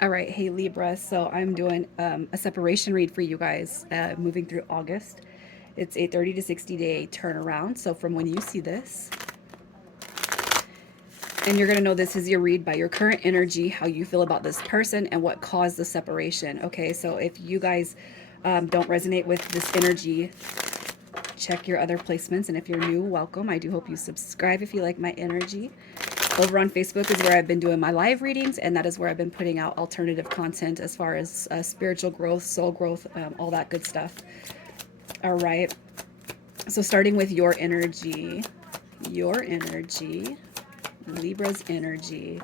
All right, hey Libra. So I'm doing a separation read for you guys, moving through August. It's a 30 to 60-day turnaround. So from when you see this, and you're gonna know this is your read by your current energy, how you feel about this person, and what caused the separation. Okay, so if you guys don't resonate with this energy, check your other placements. And if you're new, welcome. I do hope you subscribe if you like my energy. Over on Facebook is where I've been doing my live readings, and that is where I've been putting out alternative content as far as spiritual growth, soul growth, all that good stuff. All right. So, starting with your energy, Libra's energy.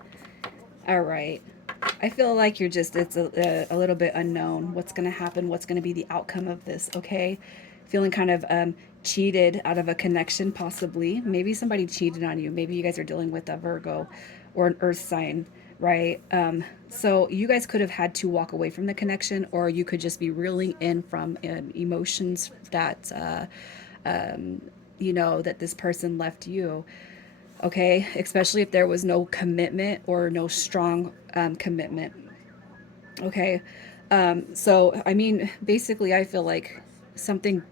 All right. I feel like you're just, it's a little bit unknown what's going to happen, what's going to be the outcome of this, okay? Feeling kind of cheated out of a connection, possibly. Maybe somebody cheated on you. Maybe you guys are dealing with a Virgo or an earth sign, right? So you guys could have had to walk away from the connection, or you could just be reeling in from emotions that, that this person left you, okay? Especially if there was no commitment or no strong commitment, okay? So I mean, basically, I feel like something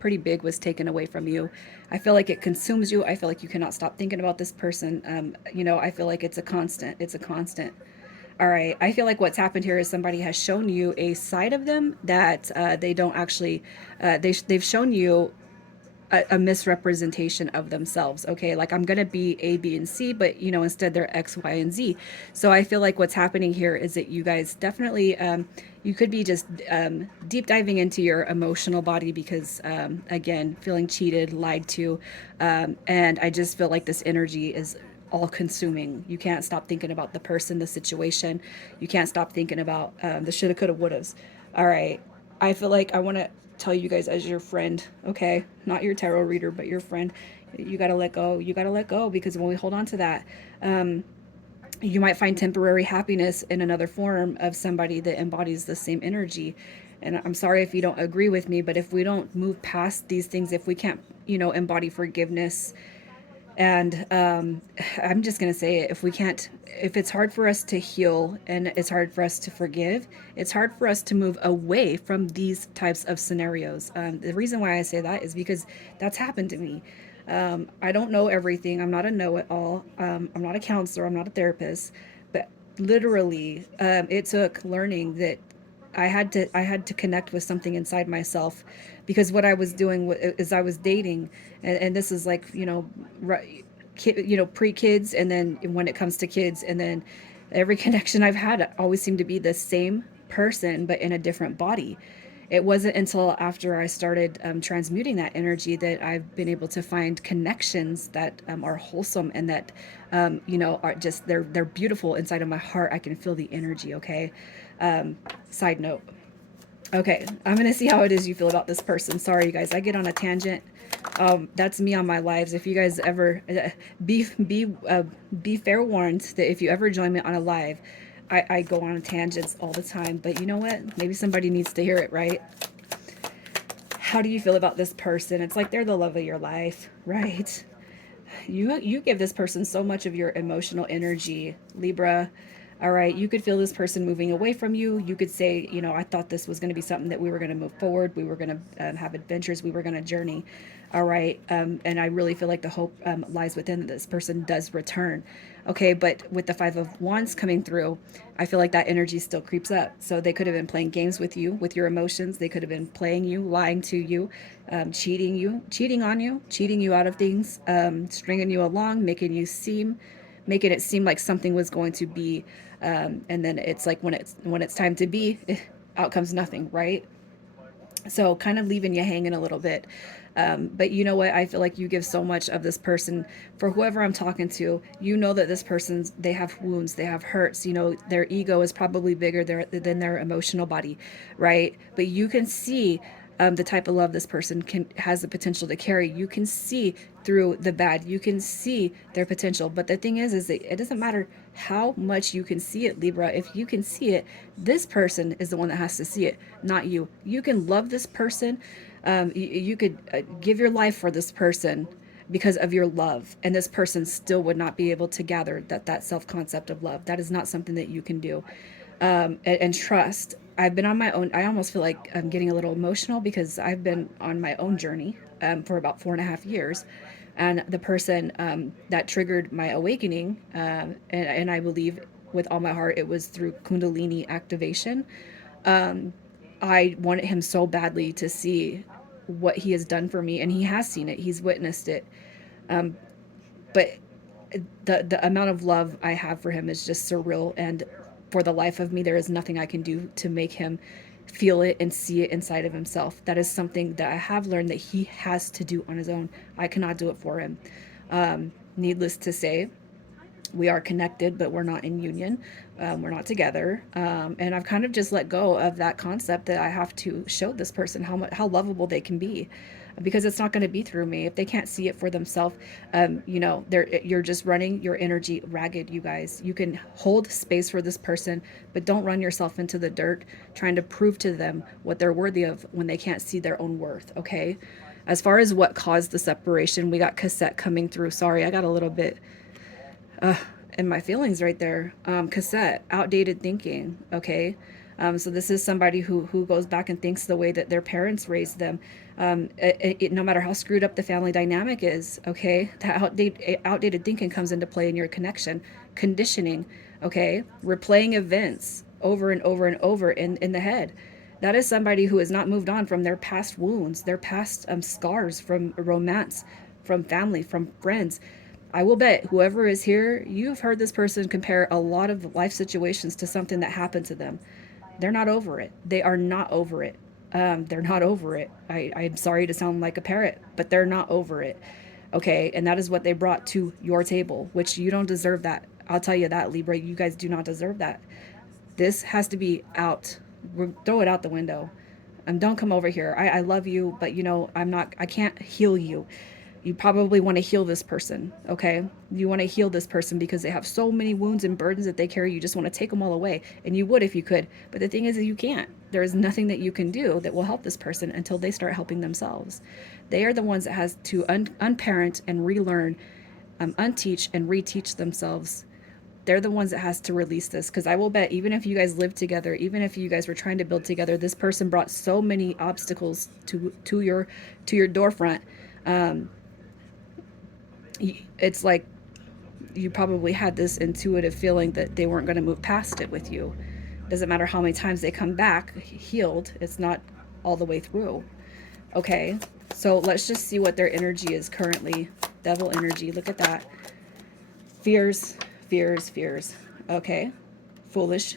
pretty big was taken away from you. I feel like it consumes you. I feel like you cannot stop thinking about this person. I feel like it's a constant. It's a constant. All right. I feel like what's happened here is somebody has shown you a side of them that they don't actually. They've shown you a misrepresentation of themselves. Okay, like I'm gonna be A, B, and C, but instead they're X, Y, and Z. So I feel like what's happening here is that you guys definitely you could be just deep diving into your emotional body because again, feeling cheated, lied to, and I just feel like this energy is all consuming. You can't stop thinking about the person, the situation. You can't stop thinking about the shoulda, coulda, wouldas. All right. I feel like I want to tell you guys as your friend, okay? Not your tarot reader, but your friend. You got to let go. You got to let go because when we hold on to that, you might find temporary happiness in another form of somebody that embodies the same energy. And I'm sorry if you don't agree with me, but if we don't move past these things, if we can't, embody forgiveness, and I'm just going to say it, if we can't, if it's hard for us to heal and it's hard for us to forgive, it's hard for us to move away from these types of scenarios. The reason why I say that is because that's happened to me. I don't know everything. I'm not a know it all. I'm not a counselor. I'm not a therapist. But literally, it took learning that I had to connect with something inside myself, because what I was doing is I was dating, and this is like pre kids, and then when it comes to kids, and then every connection I've had always seemed to be the same person but in a different body. It wasn't until after I started transmuting that energy that I've been able to find connections that are wholesome and that are just they're beautiful inside of my heart. I can feel the energy. Okay. Side note. Okay, I'm gonna see how it is you feel about this person. Sorry, you guys, I get on a tangent. That's me on my lives. If you guys ever be fair warned that if you ever join me on a live, I go on tangents all the time. But you know what? Maybe somebody needs to hear it, right? How do you feel about this person? It's like they're the love of your life, right? You give this person so much of your emotional energy, Libra. All right, you could feel this person moving away from you. You could say, I thought this was going to be something that we were going to move forward. We were going to have adventures. We were going to journey. All right, and I really feel like the hope lies within this person does return. Okay, but with the Five of Wands coming through, I feel like that energy still creeps up. So they could have been playing games with you, with your emotions. They could have been playing you, lying to you, cheating on you, cheating you out of things, stringing you along, making it seem like something was going to be, and then it's like when it's time to be, out comes nothing, right? So kind of leaving you hanging a little bit. But you know what? I feel like you give so much of this person for whoever I'm talking to. You know that this person's, they have wounds, they have hurts. Their ego is probably bigger than their emotional body, right? But you can see the type of love this person has the potential to carry. You can see through the bad. You can see their potential. But the thing is that it doesn't matter how much you can see it, Libra. If you can see it, this person is the one that has to see it, not you. You can love this person. You could give your life for this person because of your love, and this person still would not be able to gather that self concept of love. That is not something that you can do. and trust. I've been on my own. I almost feel like I'm getting a little emotional because I've been on my own journey for about 4.5 years. And the person that triggered my awakening, and I believe with all my heart it was through Kundalini activation. I wanted him so badly to see what he has done for me, and he has seen it, he's witnessed it. But the amount of love I have for him is just surreal, and for the life of me there is nothing I can do to make him feel it and see it inside of himself. That is something that I have learned that he has to do on his own. I cannot do it for him. Needless to say, we are connected, but we're not in union. We're not together. And I've kind of just let go of that concept that I have to show this person how lovable they can be, because it's not going to be through me if they can't see it for themselves. You're just running your energy ragged. You guys, you can hold space for this person, but don't run yourself into the dirt trying to prove to them what they're worthy of when they can't see their own worth. Okay. As far as what caused the separation, we got cassette coming through. Sorry, I got a little bit and my feelings right there. Cassette, outdated thinking. Okay. So this is somebody who goes back and thinks the way that their parents raised them. No matter how screwed up the family dynamic is, okay, that outdated thinking comes into play in your connection, conditioning, okay, replaying events over and over and over in the head. That is somebody who has not moved on from their past wounds, their past scars from romance, from family, from friends. I will bet whoever is here, you've heard this person compare a lot of life situations to something that happened to them. They're not over it. They are not over it. They're not over it. I'm sorry to sound like a parrot, but they're not over it. Okay. And that is what they brought to your table, which you don't deserve that. I'll tell you that, Libra. You guys do not deserve that. This has to be out. Throw it out the window. Don't come over here. I love you, but I can't heal you. You probably want to heal this person, okay? You want to heal this person because they have so many wounds and burdens that they carry. You just want to take them all away. And you would if you could. But the thing is that you can't. There is nothing that you can do that will help this person until they start helping themselves. They are the ones that has to unparent and relearn, unteach and reteach themselves. They're the ones that has to release this, because I will bet even if you guys lived together, even if you guys were trying to build together, this person brought so many obstacles to your door front. It's like you probably had this intuitive feeling that they weren't going to move past it with you. Doesn't matter how many times they come back healed, it's not all the way through. Okay, so let's just see what their energy is currently. Devil energy, look at that. Fears, fears, fears. Okay, foolish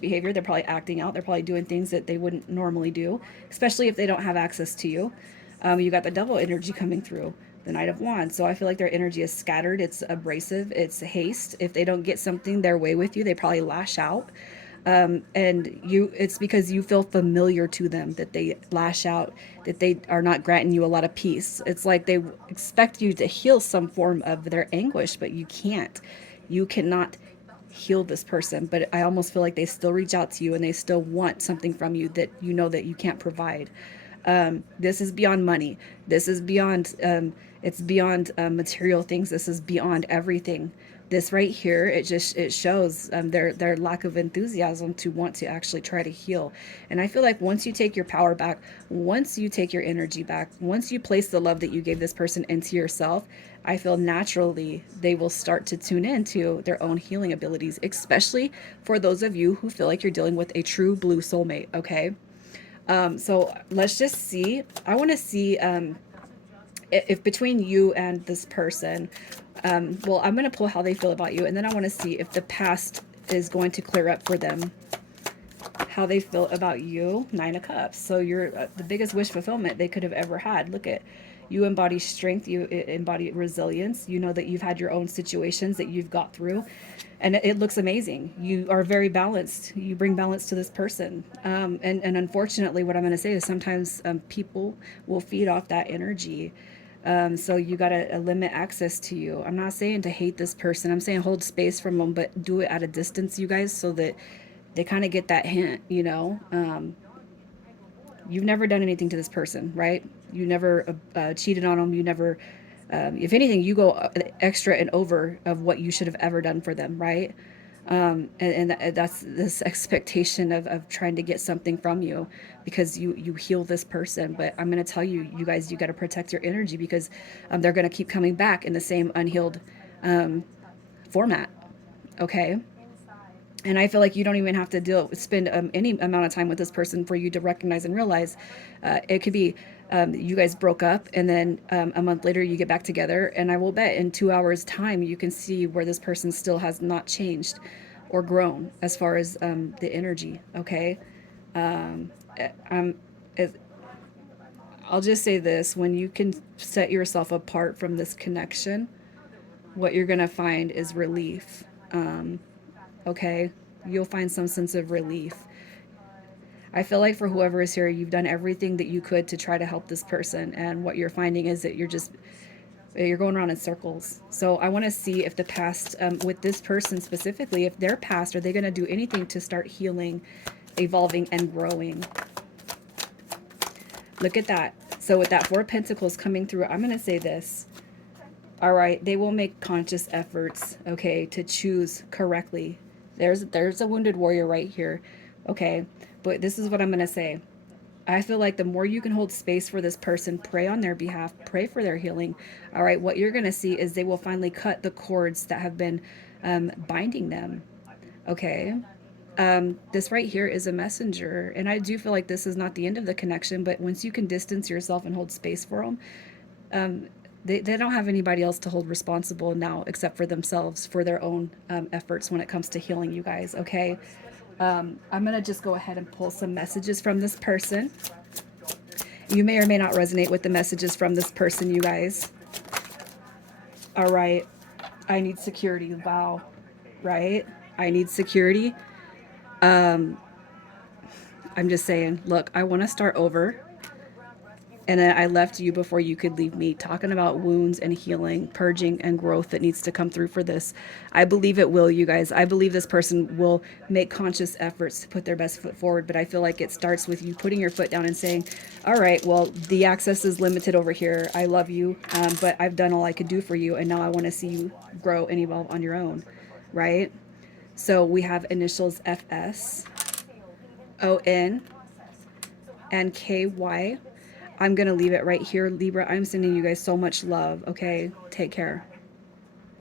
behavior. They're probably acting out. They're probably doing things that they wouldn't normally do, especially if they don't have access to you. You got the devil energy coming through, the Knight of Wands. So I feel like their energy is scattered. It's abrasive. It's haste. If they don't get something their way with you, they probably lash out. And it's because you feel familiar to them that they lash out, that they are not granting you a lot of peace. It's like they expect you to heal some form of their anguish, but you can't. You cannot heal this person. But I almost feel like they still reach out to you and they still want something from you that you know that you can't provide. This is beyond money. This is beyond, it's beyond material things. This is beyond everything. This right here, it shows their lack of enthusiasm to want to actually try to heal. And I feel like once you take your power back, once you take your energy back, once you place the love that you gave this person into yourself, I feel naturally they will start to tune into their own healing abilities, especially for those of you who feel like you're dealing with a true blue soulmate. Okay. So let's just see. I want to see if between you and this person, well, I'm going to pull how they feel about you, and then I want to see if the past is going to clear up for them how they feel about you. Nine of Cups. So you're the biggest wish fulfillment they could have ever had. Look at you, embody strength, you embody resilience. You know that you've had your own situations that you've got through, and it looks amazing. You are very balanced. You bring balance to this person. And unfortunately, what I'm going to say is sometimes people will feed off that energy. So you got to limit access to you. I'm not saying to hate this person. I'm saying hold space from them, but do it at a distance, you guys, so that they kind of get that hint. You've never done anything to this person, right? You never cheated on them. You never, if anything, you go extra and over of what you should have ever done for them, right? And that's this expectation of trying to get something from you because you heal this person. But I'm going to tell you, you guys, you got to protect your energy because they're going to keep coming back in the same unhealed format. Okay. And I feel like you don't even have to spend any amount of time with this person for you to recognize and realize it could be you guys broke up and then a month later you get back together, and I will bet in 2 hours time you can see where this person still has not changed or grown as far as the energy. Okay. um, it, I'll just say this: when you can set yourself apart from this connection, what you're going to find is relief. Okay, you'll find some sense of relief. I feel like for whoever is here, you've done everything that you could to try to help this person, and what you're finding is that you're going around in circles. So I want to see if the past, with this person specifically, if their past, are they going to do anything to start healing, evolving, and growing? Look at that. So with that Four of Pentacles coming through, I'm going to say this. All right, they will make conscious efforts, okay, to choose correctly. There's a wounded warrior right here. Okay, but this is what I'm going to say. I feel like the more you can hold space for this person, pray on their behalf, pray for their healing. All right, what you're going to see is they will finally cut the cords that have been binding them. Okay. This right here is a messenger, and I do feel like this is not the end of the connection, but once you can distance yourself and hold space for them, they don't have anybody else to hold responsible now except for themselves for their own efforts when it comes to healing, you guys. Okay. I'm going to just go ahead and pull some messages from this person. You may or may not resonate with the messages from this person, you guys. All right. I need security. Wow. Right? I need security. I'm just saying, look, I want to start over. And then I left you before you could leave me, talking about wounds and healing, purging and growth that needs to come through for this. I believe it will, you guys. I believe this person will make conscious efforts to put their best foot forward. But I feel like it starts with you putting your foot down and saying, all right, well, the access is limited over here. I love you, but I've done all I could do for you. And now I want to see you grow and evolve on your own. Right? So we have initials FS, ON, and KY. I'm going to leave it right here, Libra. I'm sending you guys so much love. Okay, take care.